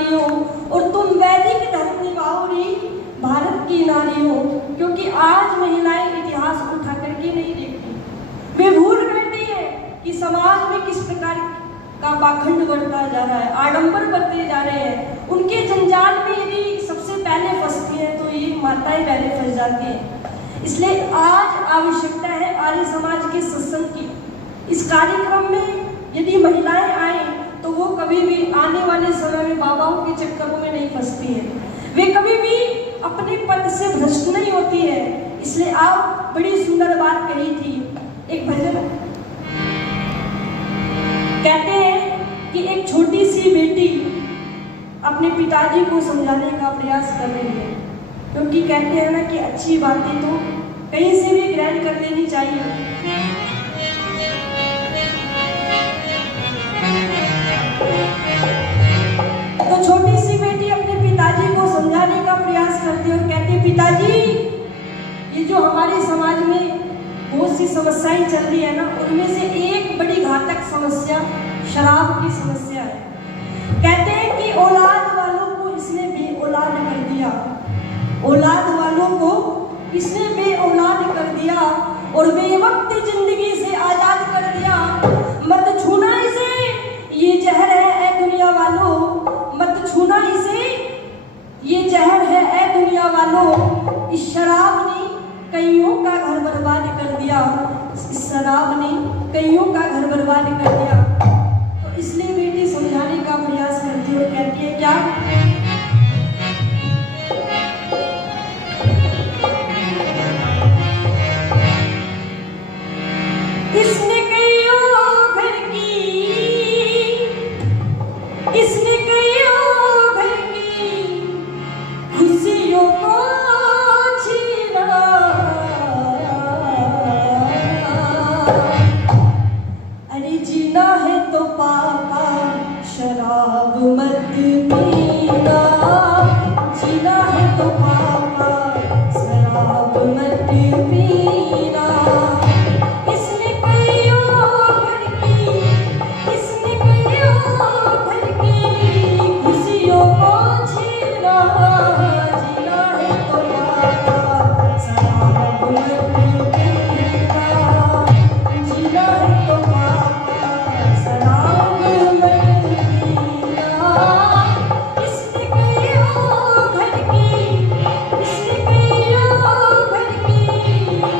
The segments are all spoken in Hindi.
नारियों, और तुम वैदिक धर्म निभाओरी भारत की नारियों। क्योंकि आज महिलाएं इतिहास उठा करके नहीं देखती, वे भूल बैठी है कि समाज में किस प्रकार का पाखंड बढ़ता जा रहा है, आडंबर बढ़ते जा रहे हैं। उनके जंजाल में यदि सबसे पहले फंसती हैं तो ये माताएं पहले फंस जाती हैं। इसलिए आज आवश्यकता है आर्य समाज के सत्संग की। इस कार्यक्रम में यदि महिलाएं आए तो वो कभी भी आने वाले समय में बाबाओं के चक्करों में नहीं फंसती हैं, वे कभी भी अपने पद से भ्रष्ट नहीं होती है। इसलिए आप बड़ी सुंदर बात कही थी, एक भजन कहते हैं कि एक छोटी सी बेटी अपने पिताजी को समझाने का प्रयास कर रही है, क्योंकि कहते हैं ना कि अच्छी बातें तो कहीं से भी ग्रहण कर लेनी चाहिए। तो छोटी सी बेटी अपने पिताजी को समझाने का प्रयास करती है और कहती है, पिताजी ये जो हमारे समाज में बहुत सी समस्याएं चल रही है ना, उनमें से एक बड़ी घातक समस्या शराब की समस्या है। कहते हैं कि औलाद वालों को इसने बेऔलाद कर दिया, औलाद वालों को इसने बेऔलाद कर दिया और बेवक्त जिंदगी से आजाद कर दिया। मत छूना इसे, ये जहर है ए दुनिया वालों, मत छूना इसे, ये जहर है ए दुनिया वालों। इस शराब ने कईयों का घर बर्बाद कर दिया, इस शराब ने कईयों का घर बर्बाद कर दिया। तो इसलिए बेटी समझाने का प्रयास करती है और कहती है क्या, इसने कईयों घर की, इसने कईयों घर की खुशियों को छीना। अरे जीना है तो पापा शराब मत पीना, जीना है तो पापा शराब मत पीना। इसने कईयों घर की, इसने कईयों घर की खुशियों को छीना। जीना है तो पापा शराब मत पीना, जीना है तो पापा शराब मत पीना। इसने कईयों घर की, इसने कईयों घर की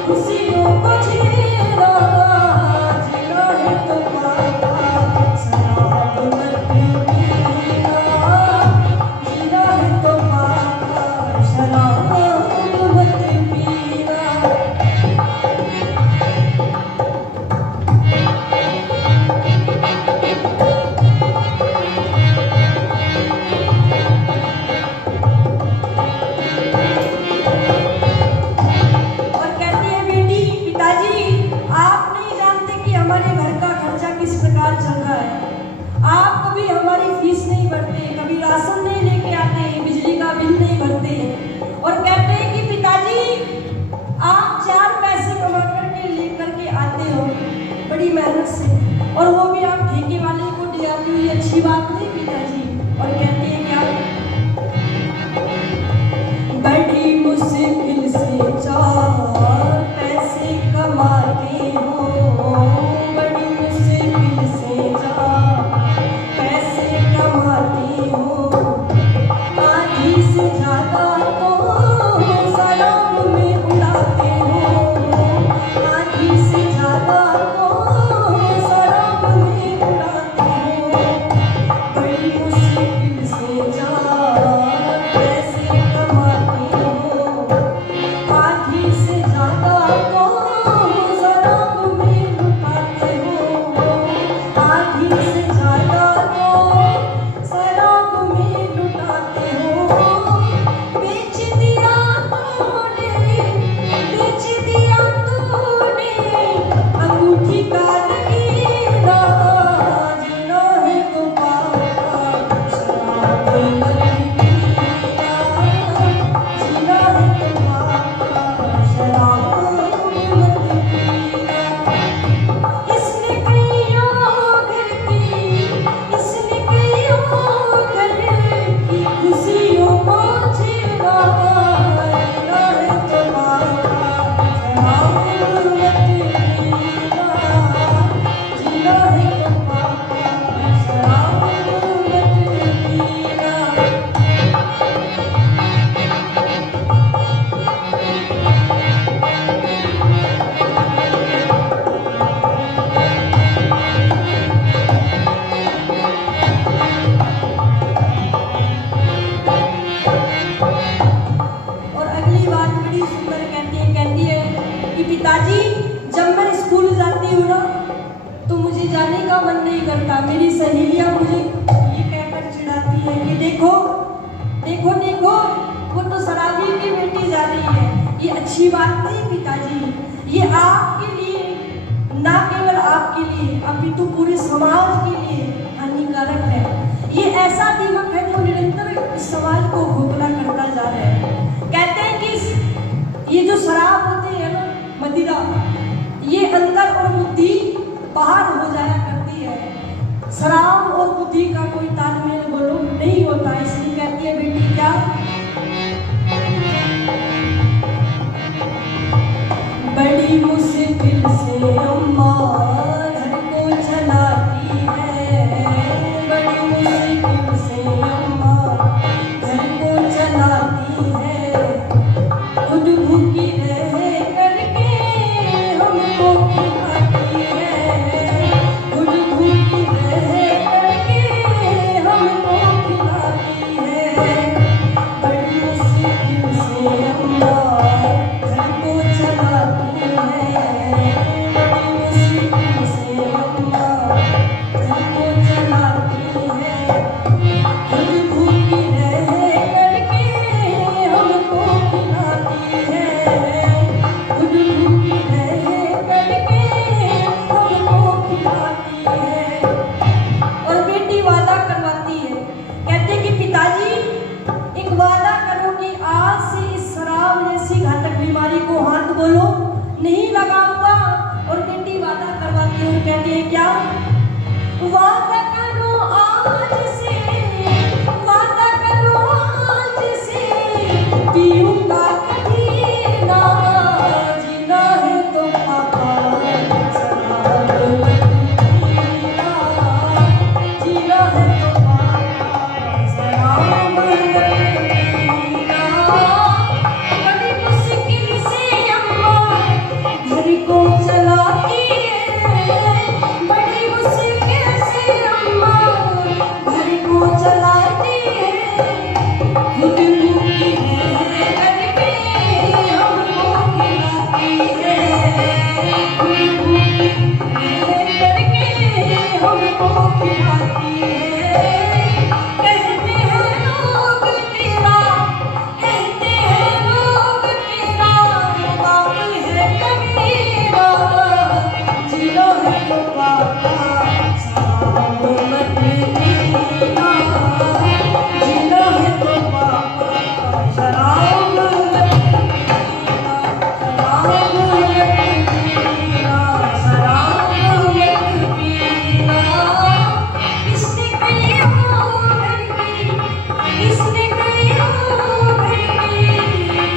खुशियों को छीना। जीना है तो पापा शराब मत पीना, जीना है तो पापा शराब मत पीना। और कहती है बेटी, पिताजी आप नहीं जानते कि हमारे घर का खर्चा किस प्रकार चल रहा है। आप कभी हमारी फीस नहीं भरते, कभी राशन नहीं लेके आते, बिजली का बिल नहीं भरते। और कहते हैं कि पिताजी आप 4 पैसे कमा करके लेकर के आते हो बड़ी मेहनत से, और वो भी आप ठेके वाले को दे आते हो, ये अच्छी बात नहीं पिताजी। और कहते हैं क्या, बड़ी मुश्किल से 4 पैसे कमाते हो, बड़ी मुश्किल से 4 पैसे कमाते हो। आधी से ज्यादा तो शराब में उड़ाते हो, आधी से ज्यादा तो शराब में उड़ाते हो। बड़ी मुश्किल से का मन नहीं करता। मेरी सहेलियां मुझे ये कहकर चिढ़ाती है कि देखो देखो देखो, वो तो शराबी की बेटी जा रही है। ये अच्छी बात नहीं पिताजी, ये आपके लिए, ना केवल आपके लिए अपितु पूरे समाज के लिए हानिकारक है। ये ऐसा दीमक है जो निरंतर इस समाज को खोखला करता जा रहा है। कहते हैं कि ये जो शराब होती है ना, मदिरा, ये अंदर और बुद्धि बाहर हो जाया करती है। शराब और बुद्धि का कोई तालमेल बोलो नहीं होता। इसलिए कहती है बेटी क्या, बड़ी मुश्किल से अम्मा घर को चलाती है, बड़ी मुश्किल से अम्मा घर को चलाती है। खुद भूखी रह करके हमको खिलाती है, खुद भूखी रह करके हमको खिलाती है। बड़ी मुश्किल से अम्मा घर को चलाती है, बड़ी मुश्किल से अम्मा घर को चलाती है। खुद भूखी रह करके हमको खिलाती है, खुद भूखी रह करके हमको खिलाती है। और बेटी वादा करवाती है, कहते कि पिताजी एक वादा करो कि आज से इस शराब जैसी घातक बीमारी को हाथ बोलो नहीं लगाऊंगा। और बेटी वादा करवाती है, कहती है क्या, वादा करो आज से, वादा करो आज से पीऊंगा कभी ना, जीना है तो पापा शराब मत पीना, जीना है तो पापा शराब मत पीना। बड़ी मुश्किल से अम्मा घर को चलाती है, बड़ी मुश्किल से अम्मा घर को चलाती है। खुद भूखी रह करके हमको खिलाती है, खुद भूखी रह करके हमको खिलाती है। कहते हैं लोग तेरा, कहते हैं लोग तेरा बाप है कबीरा, जीना है तो पापा शराब मत पीना, जीना है तो पापा शराब मत पीना, शराब मत पीना, शराब मत पीना। किसने कही हो घर की, किसने कही हो घर की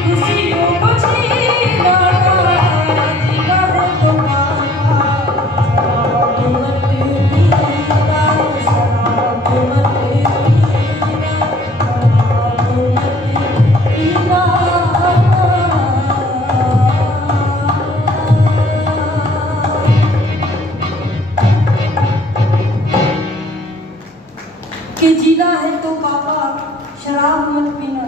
खुशियों को छीना, जीना है तो पापा शराब मत पीना, शराब मत पीना, शराब मत पीना। कि जीना है तो पापा शराब मत पीना।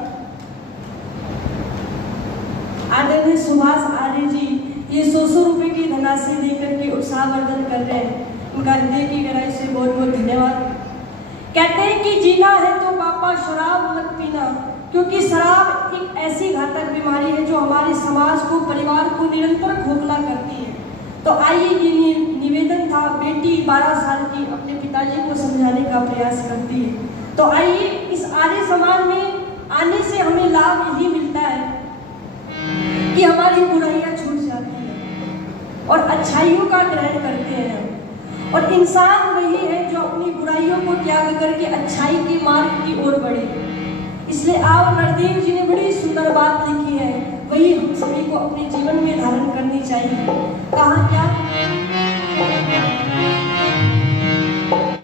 आदरणीय सुभाष आर्य जी ये 100 रुपए की धनराशि देकर के उत्साहवर्धन कर रहे हैं, उनका हृदय की गहराई से बहुत बहुत धन्यवाद। कहते हैं कि जीना है तो पापा शराब मत पीना, क्योंकि शराब एक ऐसी घातक बीमारी है जो हमारे समाज को, परिवार को निरंतर खोखला करती है। तो आइए ये निवेदन था, बेटी 12 साल की अपने पिताजी को समझाने का प्रयास करती है। तो आइए इस आर्य समाज में आने से हमें लाभ यही मिलता है कि हमारी बुराइयां छूट जाती है और अच्छाइयों का ग्रहण करते हैं। और इंसान वही है जो अपनी बुराइयों को त्याग करके अच्छाई के मार्ग की ओर बढ़े। इसलिए आप नरदेव जी ने बड़ी सुंदर बात लिखी है, वही हम सभी को अपने जीवन में धारण करनी चाहिए। कहा क्या,